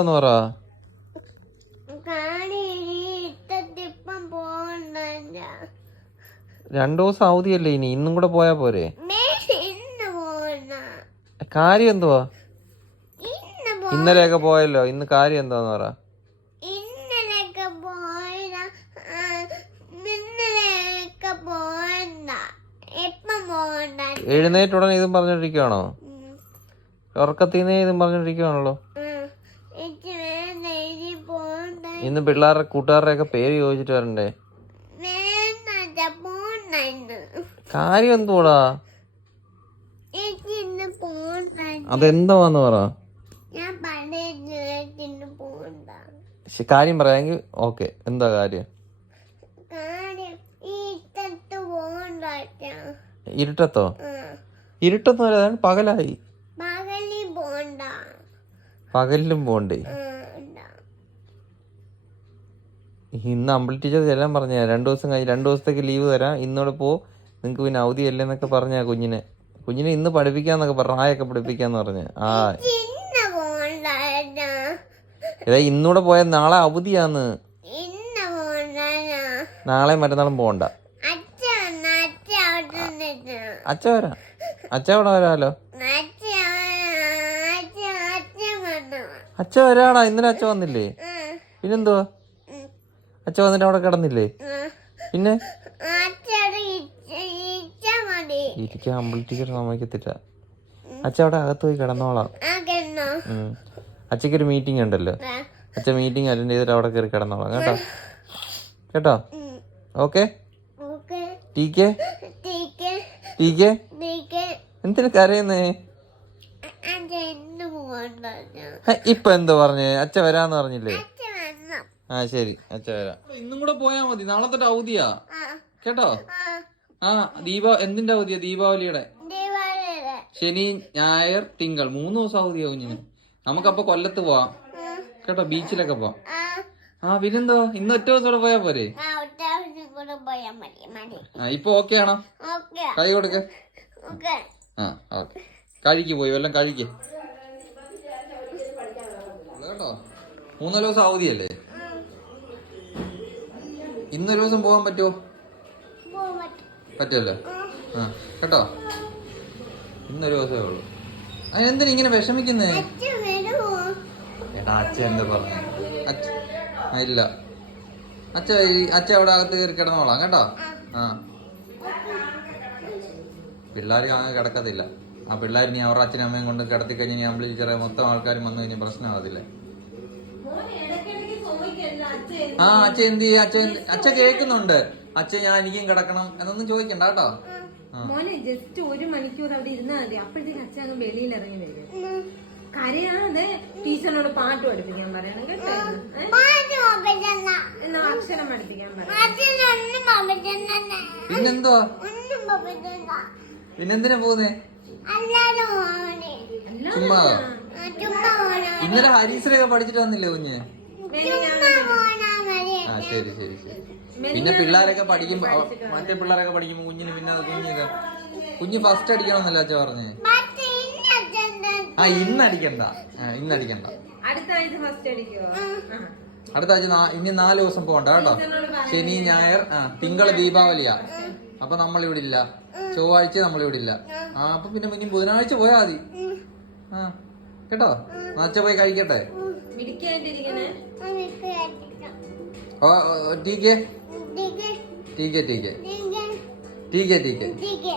എന്ന് പറ. രണ്ടു ദിവസം അവധിയല്ലേ ഇനി? ഇന്നും കൂടെ പോയാ പോരെ? കാര്യം എന്തുവാ? ഇന്നലെയൊക്കെ പോയല്ലോ. ഇന്ന് കാര്യം എന്താന്ന് പറ. എഴുന്നേറ്റ് ഉടനെ ഇതും പറഞ്ഞോണ്ടിരിക്കുവാണോ. ഉറക്കത്തിന്നേ ഇതും പറഞ്ഞോണ്ടിരിക്കുവാണല്ലോ ഇന്ന് പിള്ളേരുടെ കൂട്ടുകാരുടെ ഒക്കെ പേര് ചോദിച്ചിട്ട് വരണ്ടേ? കാര്യം എന്തുവാടാ? അതെന്താന്ന് പറ. കാര്യം പറയാമെങ്കിൽ ഓക്കെ. എന്താ കാര്യം? ഇരുട്ടത്തോ ഇരുട്ടൊന്നും വരാതെ പകലായി. പകലിലും പോണ്ടേ ഉണ്ടാ ഇന്ന് അമ്പിളി ടീച്ചർ ചെല്ലാൻ പറഞ്ഞ രണ്ട് ദിവസം കഴിഞ്ഞ് രണ്ട് ദിവസത്തേക്ക് ലീവ് തരാം. ഇന്നോടെ പോ നിങ്ങൾക്ക് പിന്നെ അവധിയല്ലേ എന്നൊക്കെ പറഞ്ഞ കുഞ്ഞിനെ. കുഞ്ഞിനെ ഇന്ന് പഠിപ്പിക്കാന്നൊക്കെ പറഞ്ഞു ആയൊക്കെ പഠിപ്പിക്കാന്ന് പറഞ്ഞ്. ആ. ഇതാ ഇന്നൂടെ പോയാൽ നാളെ അവധിയാന്ന്. നാളെ മറ്റന്നാളും പോണ്ട. അച്ഛ വരാ? അച്ഛ അവിടെ വരാലോ? അച്ഛ വരാടാ ഇന്നലെ അച്ഛ വന്നില്ലേ? പിന്നെന്തുവാ? അച്ഛ വന്നിട്ട് അവിടെ കിടന്നില്ലേ. പിന്നെ? ഇരിക്കാൻ ടീച്ചർ സമ്മതിക്കത്തില്ല. അച്ഛ അവിടെ അകത്ത് പോയി കിടന്നോളാം. അച്ഛക്കൊരു മീറ്റിംഗ് ഉണ്ടല്ലോ. അച്ഛ മീറ്റിംഗ് അറ്റൻഡ് ചെയ്തിട്ട് അവിടെ കയറി കിടന്നോളാം കേട്ടോ? കേട്ടോ? ഓക്കെ? ടി കെ ടീക്ക് ടി കെ ടീക്ക് എന്തിനു കരയുന്നേ? ഇപ്പൊ എന്തോ പറഞ്ഞേ? അച്ഛ വരാന്ന് പറഞ്ഞില്ലേ? ആ ശരി. അച്ഛ വരാം. ഇന്നും കൂടെ പോയാ മതി. നാളെ തൊട്ട് അവധിയാ. കേട്ടോ? ആ. ദീപ എന്തിന്റെ അവധിയാ? ദീപാവലിയുടെ. ശനി ഞായർ തിങ്കൾ. മൂന്ന് ദിവസം അവധിയാവും ഞാൻ നമുക്കപ്പോ കൊല്ലത്ത് പോവാം. കേട്ടോ? ബീച്ചിലൊക്കെ പോവാം. ആ. പിന്നെന്തോ? ഇന്ന് ഒറ്റ ദിവസം കൂടെ പോയാ പോരെ? ആ ഇപ്പൊ ഓക്കെ ആണോ? ഓക്കെ. കൈ കൊടുക്ക. ഓക്കെ. ആ ഓക്കെ. കഴിക്ക് പോയി വല്ലതും കഴിക്ക് കേട്ടോ? മൂന്നാൽ ദിവസം അവധിയല്ലേ? ഇന്നൊരു ദിവസം പോകാൻ പറ്റുമോ പറ്റുമല്ലോ. ആ കേട്ടോ? ഇന്നൊരു ദിവസമേ ഉള്ളൂ. അതിനെന്തിനാ ഇങ്ങനെ വിഷമിക്കുന്നേ? എടാ അച്ഛൻ എന്താ പറഞ്ഞു? അച്ഛ ഇല്ല. അച്ഛ അച്ഛ അവിടെ അകത്ത് കയറി കിടന്നോളാം കേട്ടോ? ആ. പിള്ളേർ അങ്ങനെ കിടക്കത്തില്ല. ആ പിള്ളേർ ഇനി അവരുടെ അച്ഛനും അമ്മയും കൊണ്ട് കിടത്തി കഴിഞ്ഞാൽ ഞാൻ വിളിച്ചറിയ മൊത്തം ആൾക്കാരും വന്നു കഴിഞ്ഞാൽ പ്രശ്നമാകത്തില്ലേ ആ അച്ഛ എന്ത് ചെയ്യ? അച്ഛ അച്ഛൻ അച്ഛ കേൾക്കുന്നുണ്ട്. അച്ഛൻ ഞാൻ എനിക്കും കിടക്കണം എന്നൊന്നും ചോദിക്കണ്ട കേട്ടോ. മോനെ ജസ്റ്റ് ഒരു മണിക്കൂർ അവിടെ ഇരുന്നാൽ മതി. അപ്പോഴത്തേക്ക് അച്ഛൻ അങ്ങ് വെളിയിൽ ഇറങ്ങി വരും. കരയാതെ ടീച്ചറിനോട് പാട്ട് പഠിപ്പിക്കാൻ പറയണം കേട്ടോ. എന്നാ അക്ഷരം പഠിപ്പിക്കാൻ പറയണം. പിന്നെന്തോ പിന്നെന്തിനാ പോകുന്നേ? ചുമ്മാ. ഇന്നലെ ഹരീസിലൊക്കെ പഠിച്ചിട്ട് വന്നില്ലേ കുഞ്ഞ്? ആ ശരി ശരി ശരി. പിന്നെ പിള്ളേരൊക്കെ പഠിക്കുമ്പോ മറ്റേ പിള്ളേരൊക്കെ പഠിക്കുമ്പോ കുഞ്ഞിന് പിന്നെ അത് കുഞ്ഞ് ഫസ്റ്റ് അടിക്കണമെന്നല്ല അച്ഛ പറഞ്ഞേ? ആ ഇന്ന് അടിക്കണ്ട. ഇന്ന് അടിക്കണ്ട. അടുത്ത ആഴ്ച ഇനി നാല് ദിവസം പോകണ്ട കേട്ടോ. ശനി ഞായർ ആ തിങ്കൾ ദീപാവലിയാ. അപ്പൊ നമ്മൾ ഇവിടെ ഇല്ല ചൊവ്വാഴ്ച നമ്മൾ ഇവിടെ ഇല്ല ആ അപ്പൊ പിന്നെ ഇനി ബുധനാഴ്ച പോയാ മതി. ആ കേട്ടോ? നാച്ച അച്ഛ പോയി കഴിക്കട്ടെ. മിടിക്കായിട്ടിരിക്കണേ है ठीक है ठीक है ठीक है ठीक ടിക്ക്.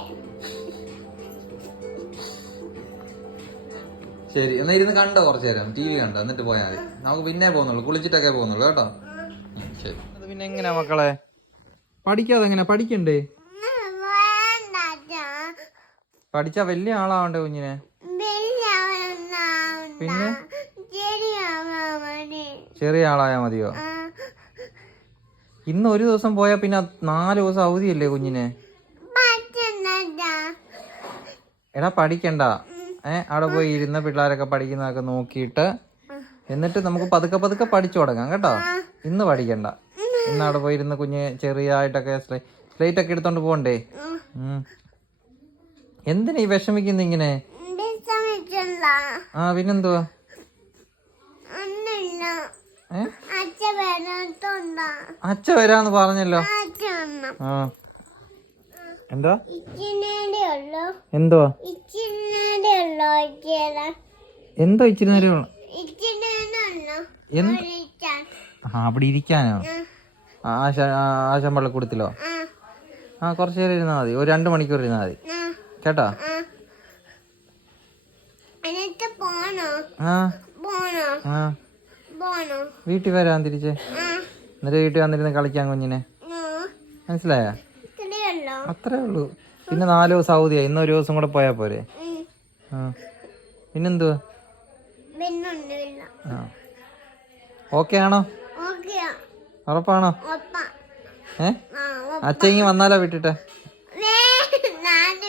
ശരി എന്നാ ഇരുന്ന് കണ്ടോ കുറച്ചു നേരം. ടി വി കണ്ടോ? എന്നിട്ട് പോയാൽ മതി. നമുക്ക് പിന്നെ പോകുന്നുള്ളൂ. കുളിച്ചിട്ടൊക്കെ പോകുന്നുള്ളൂ കേട്ടോ? ശരി. അത് പിന്നെ എങ്ങനെയാ മക്കളെ? പഠിക്കാതെ എങ്ങനെയാ പഠിക്കണ്ടേ? പഠിച്ച വലിയ ആളാവണ്ടേ കുഞ്ഞിനെ? പിന്നെ? ചെറിയ ആളായാ മതിയോ? ഇന്ന് ഒരു ദിവസം പോയാൽ പിന്നെ നാല് ദിവസം അവധിയല്ലേ കുഞ്ഞിനെ? എടാ പഠിക്കണ്ട. ഏ അവിടെ പോയി ഇരുന്ന പിള്ളേരൊക്കെ പഠിക്കുന്നതൊക്കെ നോക്കിയിട്ട് എന്നിട്ട് നമുക്ക് പതുക്കെ പതുക്കെ പഠിച്ചു തുടങ്ങാം കേട്ടോ. ഇന്ന് പഠിക്കണ്ട. ഇന്ന് അവിടെ പോയി ഇരുന്ന് കുഞ്ഞ് ചെറിയതായിട്ടൊക്കെ സ്ലേറ്റ് ഒക്കെ എടുത്തോണ്ട് പോകണ്ടേ എന്തിനാ ഈ വിഷമിക്കുന്ന ഇങ്ങനെ? ആ പിന്നെന്തുവാ? അച്ഛ വരാന്ന് പറഞ്ഞല്ലോ. എന്തോ? എന്തോ എന്തോ? ഇച്ചിരി നേരം അവിടെ ഇരിക്കാനോ? ആശാൻ കൊടുത്തില്ലോ ആ കുറച്ചു നേരം ഇരുന്നാ മതി. ഒരു രണ്ടു മണിക്കൂർ ഇരുന്നാ മതി. കേട്ടോ? ആ. ആ. വീട്ടിൽ വരാൻ തിരിച്ച്? എന്നിട്ട് വീട്ടിൽ വന്നിരുന്ന് കളിക്കാൻ കുഞ്ഞിനെ? മനസ്സിലായ? അത്രേ ഉള്ളൂ. പിന്നെ നാല് ദിവസം അവധിയാ. ഇന്നൊരു ദിവസം കൂടെ പോയാ പോരെ? പിന്നെന്തുവാ? പിന്നൊന്നുമില്ല. ആ. ഓക്കെ ആണോ? ഉറപ്പാണോ? ഏ? അച്ഛങ്ങി വന്നാലോ വിട്ടിട്ട്?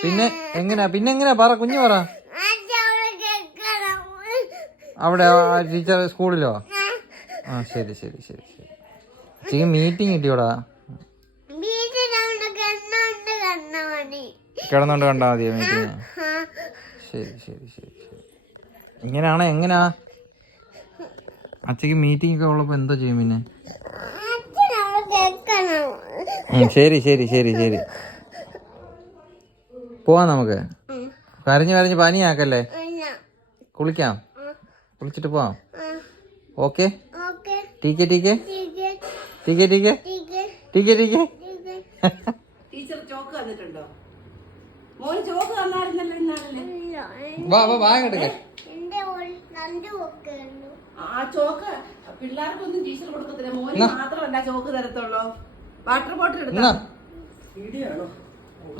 പിന്നെ എങ്ങനെയാ പിന്നെ എങ്ങനെയാ പറ കുഞ്ഞു പറ. അവിടെ ടീച്ചർ സ്കൂളിലോ? ആ ശരി ശരി ശരി ശരി. അച്ഛക്ക് മീറ്റിംഗ് കിട്ടിയോടാ? കിടന്നോണ്ട് കണ്ടാ മതിയോ മീറ്റിംഗ് ശരി ശരി ശരി ശരി. ഇങ്ങനെയാണോ എങ്ങനാ? അച്ഛക്ക് മീറ്റിംഗ് ഒക്കെ ഉള്ളപ്പോ എന്തോ ചെയ്യും പിന്നെ ശരി ശരി ശരി ശരി. പോവാം നമുക്ക്. കരഞ്ഞ് കരഞ്ഞ് പനിയാക്കല്ലേ? കുളിക്കാം. കുളിച്ചിട്ട് പോവാം. ठीक है ठीक है ठीक है ठीक है ठीक है ठीक है ടീച്ചർ ചോക്ക് തന്നിട്ടുണ്ടോ? മോന് ചോക്ക് തന്നായിരുന്നല്ലോ ഇന്നാണല്ലേ വാ വാ വാ കിടക്കെ എന്റെ ഒരു രണ്ട് ഒക്കെയുള്ളൂ ആ ചോക്ക് പിള്ളേർക്കൊന്നും ടീച്ചർ കൊടുക്കത്തില്ല. മോന് എന്നാ. മാത്രമല്ല ചോക്ക് തരത്തുള്ളൂ. വാട്ടർ ബോട്ടിൽ എടുത്താ? എന്നാ വീഡിയോ ആണോ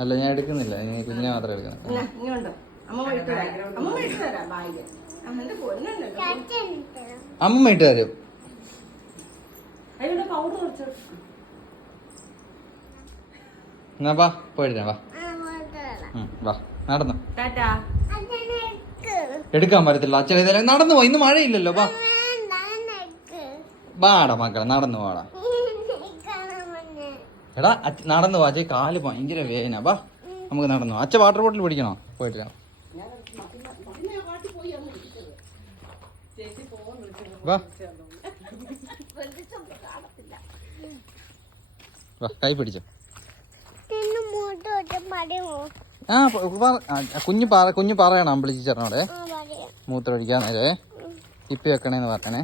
അല്ല ഞാൻ എടുക്കുന്നില്ല. ഞാൻ കുഞ്ഞിനെ മാത്രം എടുക്കണം ഇങ്ങ, ഇങ്ങോട്ടോ. അമ്മ ഇട്ട് തരാം. അമ്മ ഇട്ട് തരാം. ബാഗ്. എന്റെ പൊന്നുണ്ടല്ലോ അമ്മ ഇട്ട് തരും. പൗഡർ കുറച്ച് എന്നാ വാ പോയിട്ട് വാ. ആ കൊണ്ടുവരാം വാ നടന്നു. ടാറ്റാ. എടുക്കാൻ പറ്റത്തില്ല അച്ഛൻ ഇതെല്ലാം നടന്നു പോ ഇന്ന് മഴയില്ലല്ലോ വാ. വാടാ മക്കളെ നടന്നു വാടാ. എടാ അച്ഛ നടന്നു വാ അച്ഛ കാൽ ഭയങ്കര വേദന വാ. നമുക്ക് നടന്നു അച്ഛ വാട്ടർ ബോട്ടിൽ പിടിക്കണോ? പോയിട്ട് വാ. കൈ പിടിച്ചോ. ആ കുഞ്ഞു പറ കുഞ്ഞു പറയണം അമ്പിളിച്ച് ചേർന്നോടെ മൂത്രമൊഴിക്കാൻ നേരേ. തിപ്പി വെക്കണേന്ന് പറഞ്ഞേ.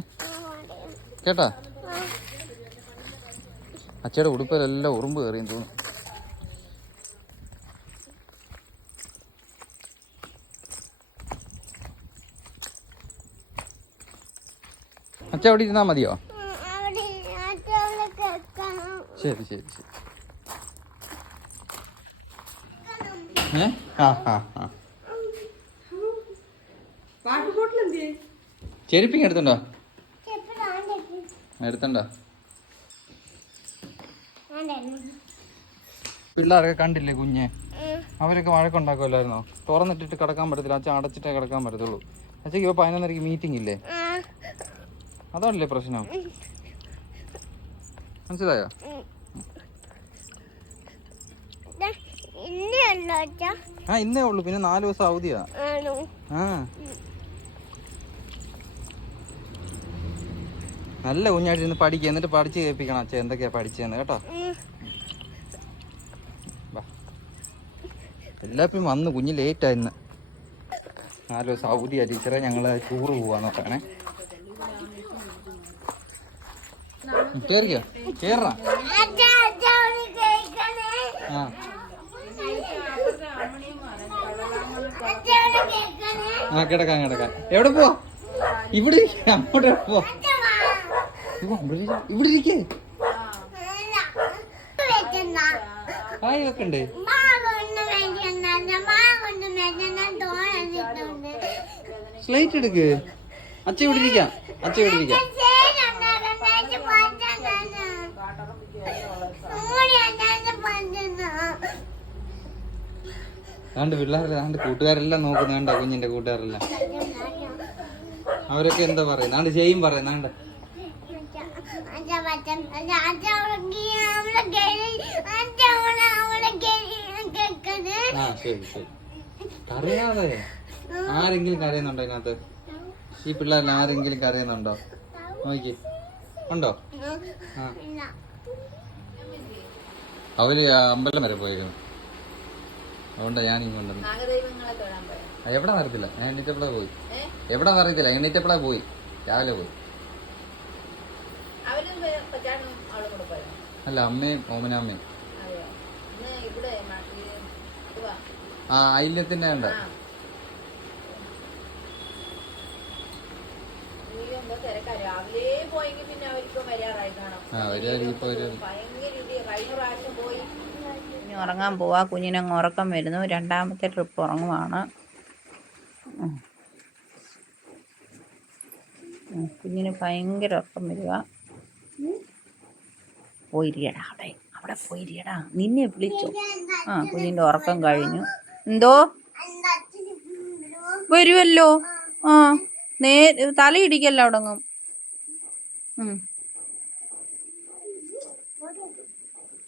കേട്ടാ? അച്ഛയുടെ ഉടുപ്പിലെല്ലാം ഉറുമ്പ് കയറിയെന്ന് തോന്നുന്നു. അച്ഛ അവിടെ ഇരുന്നാൽ മതിയോ? ശരി ശരി ശരി. ഏ? ആ ആ ആ ചെരുപ്പിങ് എടുത്തുണ്ടോ? എടുത്തണ്ടോ? പിള്ളേരൊക്കെ കണ്ടില്ലേ കുഞ്ഞെ? അവരൊക്കെ വഴക്കുണ്ടാക്കുമല്ലായിരുന്നോ തുറന്നിട്ടിട്ട് കിടക്കാൻ പറ്റത്തില്ല അച്ഛൻ അടച്ചിട്ടേ കിടക്കാൻ പറ്റത്തുള്ളൂ. അച്ഛക്ക് ഇപ്പൊ പതിനൊന്നരക്ക് മീറ്റിംഗ് ഇല്ലേ? അതല്ലേ പ്രശ്നം? മനസ്സിലായോ? ആ ഇന്നേ ഉള്ളൂ. പിന്നെ നാല് ദിവസം അവധിയാ. ആ. നല്ല കുഞ്ഞായിട്ട് ഇരുന്ന് പഠിക്കുക എന്നിട്ട് പഠിച്ചു കേൾപ്പിക്കണം അച്ഛൻ എന്തൊക്കെയാ പഠിച്ചതെന്ന് കേട്ടോ? ഉം. വന്ന് കുഞ്ഞ് ലേറ്റാ ഇന്ന്. നാല് ദിവസം അവധിയാ ടീച്ചറെ. ഞങ്ങൾ ടൂറ് പോവാ നോക്കാണേ. കേറിയോ കേറാ ആ. ആ കിടക്കാം കിടക്കാം. എവിടെ പോ ഇവിടെ അങ്ങോട്ട് പോവാ ഇവിടെ ഇരിക്കേ. കായ് വെക്കണ്ടേ സ്ലൈറ്റ് എടുക്ക്. അച്ഛ ഇവിടെ ഇരിക്കാം അച്ഛ ഇവിടെ ഇരിക്കാം. അതുകൊണ്ട് പിള്ളേരല്ല അതുകൊണ്ട് കൂട്ടുകാരെല്ലാം നോക്കുന്നു വേണ്ട കുഞ്ഞിന്റെ കൂട്ടുകാരെല്ലാം. അവരൊക്കെ എന്താ പറയുന്നത് അതുകൊണ്ട് ചെയ്യും പറയുന്നാണ്ട് ആ ആരെങ്കിലും കരയുന്നുണ്ടോ അതിനകത്ത് ഈ പിള്ളേരിൽ ആരെങ്കിലും കരയുന്നുണ്ടോ? നോക്കി. ഉണ്ടോ? അവർ അമ്പലം വരെ പോയിരുന്നു. അതുകൊണ്ടാ ഞാൻ ഇങ്ങോട്ട് എവിടെ അറിയത്തില്ല ഞാൻ എണ്ണീറ്റപ്പളെ പോയി. എവിടെ അറിയത്തില്ല എണ്ണീറ്റപ്പളെ പോയി. രാവിലെ പോയി. അല്ല അമ്മയും ഓമനാമ്മയും. ആ ഐല്യത്തിന്റെ ഉണ്ട് രാവിലെ പോയെങ്കിൽ പിന്നെ അവർക്ക് വരാറായി കാണാം. ഭയങ്കര പോയി. ഉറങ്ങാൻ പോവാ. കുഞ്ഞിനങ്ങ് ഉറക്കം വരുന്നു. രണ്ടാമത്തെ ട്രിപ്പ് ഉറങ്ങുവാണ്. കുഞ്ഞിന് ഭയങ്കര ഉറക്കം വരിക പോയിരിക്കടാ അവിടെ. അവിടെ പോയിരിക്കടാ. നിന്നെ വിളിച്ചു. ആ കുഞ്ഞിന്റെ ഉറക്കം കഴിഞ്ഞു. എന്തോ? വരുവല്ലോ. ആ നേ തലയിടിക്കല്ലോ അവിടെങ്ങും.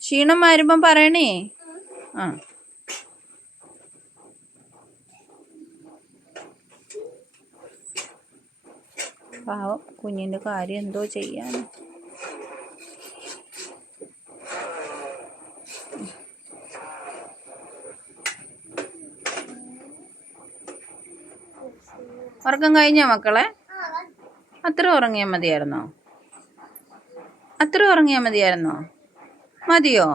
ക്ഷീണം വരുമ്പം പറയണേ. ആ. പാവം കുഞ്ഞിന്റെ കാര്യം എന്തോ ചെയ്യാൻ ഉറക്കം കഴിഞ്ഞോ മക്കളെ? അത്ര ഉറങ്ങിയാൽ മതിയായിരുന്നോ? അത്ര ഉറങ്ങിയാൽ മതിയായിരുന്നോ? മതിയോ?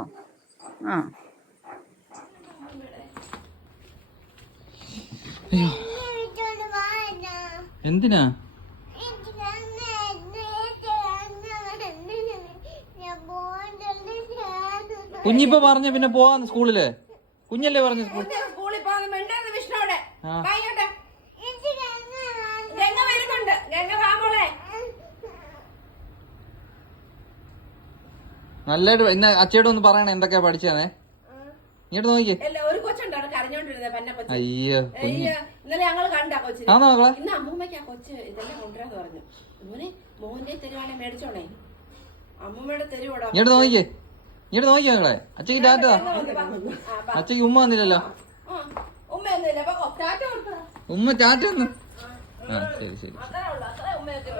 ആ. എന്നാ. എന്തിനാ? കുഞ്ഞിപ്പ പറഞ്ഞ പിന്നെ പോവാന്ന് സ്കൂളിൽ. കുഞ്ഞല്ലേ പറഞ്ഞ നല്ലായിട്ട് സ്കൂളിൽ വിഷ്ണുവിടെ മോളെ. നല്ലതായിട്ട് ഇന്ന് അച്ഛയോട് ഒന്ന് പറയണേ എന്തൊക്കെയാ പഠിച്ചതേ ഇങ്ങോട്ട് അല്ല ഒരു കൊച്ചുണ്ടാണ് കരഞ്ഞോണ്ടിരുന്നത് പന്ന കൊച്ചു. അയ്യോ ഇന്നലെ ഞങ്ങൾ കണ്ട കൊച്ചിനെ. ആണോ മക്കളെ ഇന്ന് അമ്മൂമ്മയ്ക്ക് ആ കൊച്ച് ഇതെല്ലാം കൊണ്ടുവരാന്ന് പറഞ്ഞു. മോനെ മോന്റെ തരുവാണെ മേടിച്ചോണേ. അമ്മൂമ്മയുടെ തരുവോടോ ഇങ്ങോട്ട് നോക്കിക്കേ ഇങ്ങോട്ട് നോക്കിയോ മക്കളെ അച്ഛക്ക് ടാറ്റ അച്ഛക്ക് ഉമ്മ വന്നില്ലല്ലോ? ഉമ്മ ടാറ്റ ഒന്ന് ആ ശരി ശരി ഉമ്മയൊക്കെ